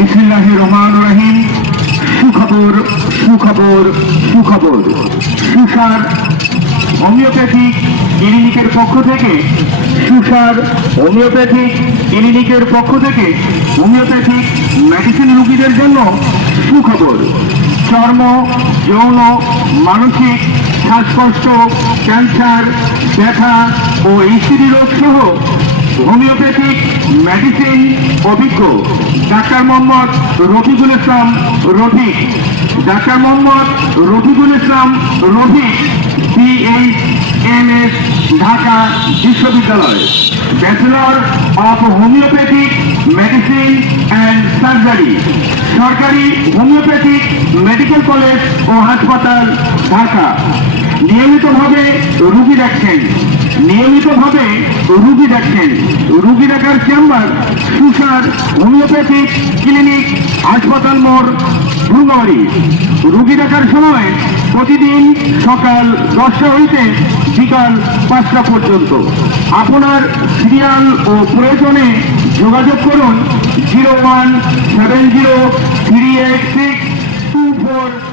বিসমিল্লাহির রহমানির রহিম। সুখবর সুখবর সুখবর। সুসার হোমিওপ্যাথিক ক্লিনিকের পক্ষ থেকে হোমিওপ্যাথিক মেডিসিন রোগীদের জন্য সুখবর। চর্ম, যৌন, মানসিক, শ্বাসকষ্ট, ক্যান্সার, ব্যথা ও স্ত্রী রোগ সহ হোমিওপ্যাথিক মেডিসিন অভিজ্ঞ ডাক্তার মোহাম্মদ রফিকুল ইসলাম রফিক, BHMS, ঢাকা বিশ্ববিদ্যালয়, bachelor of homeopathic medicine and surgery, সরকারি হোমিওপ্যাথিক মেডিকেল কলেজ ও হাসপাতাল, ঢাকা। নিয়মিতভাবে রোগী দেখেন। রোগী দেখার চেম্বার সুসার হোমিওপ্যাথিক ক্লিনিক, হাসপাতাল মোড়, ভুলবাড়ি। রোগী দেখার সময় প্রতিদিন সকাল 10টা হইতে বিকাল 5টা পর্যন্ত। আপনার সিরিয়াল ও প্রয়োজনে যোগাযোগ করুন 0170386242